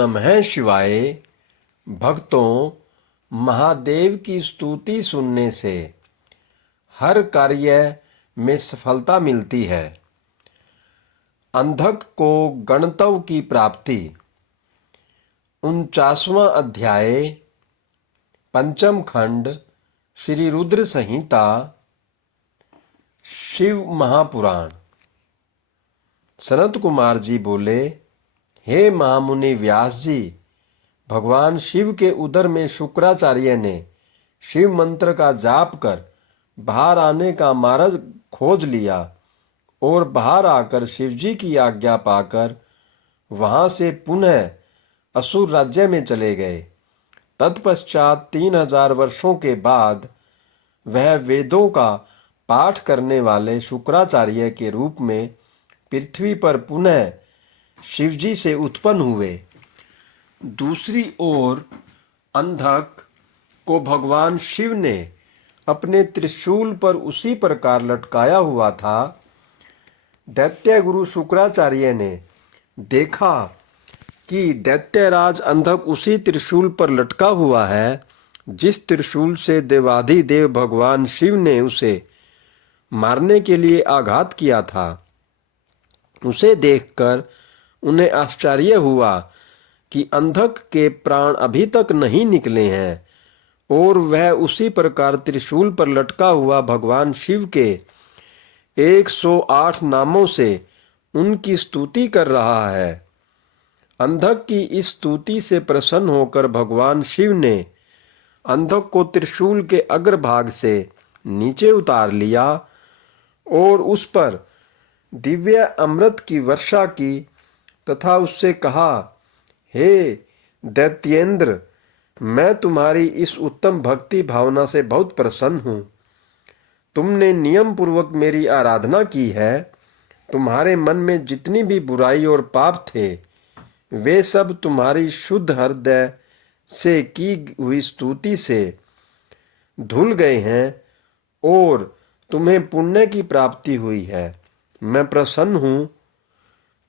नमः शिवाय। भक्तों, महादेव की स्तुति सुनने से हर कार्य में सफलता मिलती है। अंधक को गणतव्य की प्राप्ति। 49वां अध्याय, पंचम खंड, श्री रुद्र संहिता, शिव महापुराण। सनत कुमार जी बोले, हे महामुनि व्यास जी, भगवान शिव के उदर में शुक्राचार्य ने शिव मंत्र का जाप कर बाहर आने का मार्ग खोज लिया और बाहर आकर शिवजी की आज्ञा पाकर वहां से पुनः असुर राज्य में चले गए। तत्पश्चात 3000 वर्षों के बाद वह वेदों का पाठ करने वाले शुक्राचार्य के रूप में पृथ्वी पर पुनः शिवजी से उत्पन्न हुए। दूसरी ओर अंधक को भगवान शिव ने अपने त्रिशूल पर उसी प्रकार लटकाया हुआ था। दैत्य गुरु शुक्राचार्य ने देखा कि दैत्यराज अंधक उसी त्रिशूल पर लटका हुआ है जिस त्रिशूल से देवाधिदेव भगवान शिव ने उसे मारने के लिए आघात किया था। उसे देखकर उन्हें आश्चर्य हुआ कि अंधक के प्राण अभी तक नहीं निकले हैं और वह उसी प्रकार त्रिशूल पर लटका हुआ भगवान शिव के 108 नामों से उनकी स्तुति कर रहा है। अंधक की इस स्तुति से प्रसन्न होकर भगवान शिव ने अंधक को त्रिशूल के अग्रभाग से नीचे उतार लिया और उस पर दिव्य अमृत की वर्षा की तथा उससे कहा, हे दैत्येंद्र, मैं तुम्हारी इस उत्तम भक्ति भावना से बहुत प्रसन्न हूँ। तुमने नियम पूर्वक मेरी आराधना की है। तुम्हारे मन में जितनी भी बुराई और पाप थे वे सब तुम्हारी शुद्ध हृदय से की हुई स्तुति से धुल गए हैं और तुम्हें पुण्य की प्राप्ति हुई है। मैं प्रसन्न हूँ।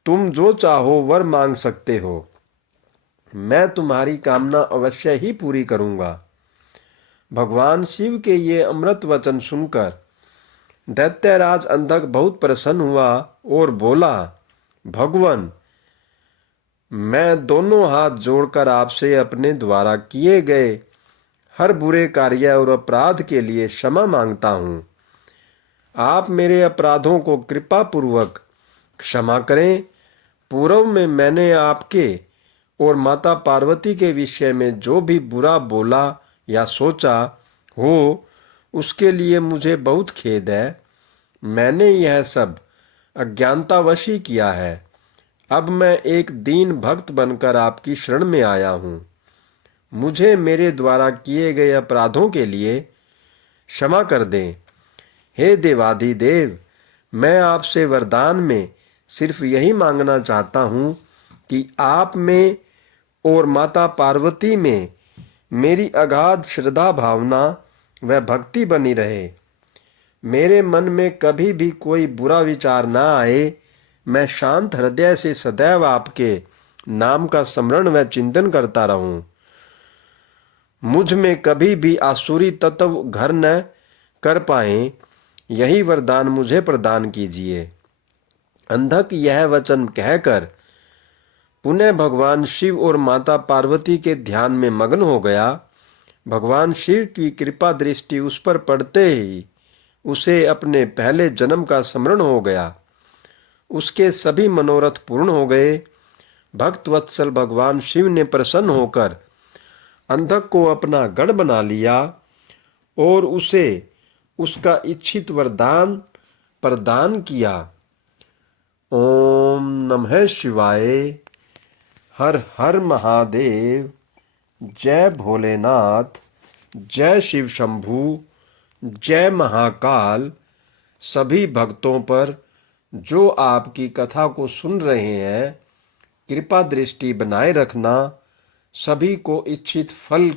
तुम जो चाहो वर मांग सकते हो। मैं तुम्हारी कामना अवश्य ही पूरी करूंगा। भगवान शिव के ये अमृत वचन सुनकर दैत्यराज अंधक बहुत प्रसन्न हुआ और बोला, भगवान, मैं दोनों हाथ जोड़कर आपसे अपने द्वारा किए गए हर बुरे कार्य और अपराध के लिए क्षमा मांगता हूँ। आप मेरे अपराधों को कृपा पूर्वक क्षमा करें। पूर्व में मैंने आपके और माता पार्वती के विषय में जो भी बुरा बोला या सोचा हो उसके लिए मुझे बहुत खेद है। मैंने यह सब अज्ञानतावश ही किया है। अब मैं एक दीन भक्त बनकर आपकी शरण में आया हूँ। मुझे मेरे द्वारा किए गए अपराधों के लिए क्षमा कर दें। हे देवाधिदेव, मैं आपसे वरदान में सिर्फ यही मांगना चाहता हूँ कि आप में और माता पार्वती में मेरी अगाध श्रद्धा भावना व भक्ति बनी रहे। मेरे मन में कभी भी कोई बुरा विचार ना आए। मैं शांत हृदय से सदैव आपके नाम का स्मरण व चिंतन करता रहूं। मुझ में कभी भी आसुरी तत्व घर न कर पाए, यही वरदान मुझे प्रदान कीजिए। अंधक यह वचन कहकर पुनः भगवान शिव और माता पार्वती के ध्यान में मग्न हो गया। भगवान शिव की कृपा दृष्टि उस पर पड़ते ही उसे अपने पहले जन्म का स्मरण हो गया। उसके सभी मनोरथ पूर्ण हो गए। भक्त वत्सल भगवान शिव ने प्रसन्न होकर अंधक को अपना गण बना लिया और उसे उसका इच्छित वरदान प्रदान किया। ओम नमः शिवाय। हर हर महादेव। जय भोलेनाथ। जय शिव शंभू। जय महाकाल। सभी भक्तों पर जो आपकी कथा को सुन रहे हैं कृपा दृष्टि बनाए रखना। सभी को इच्छित फल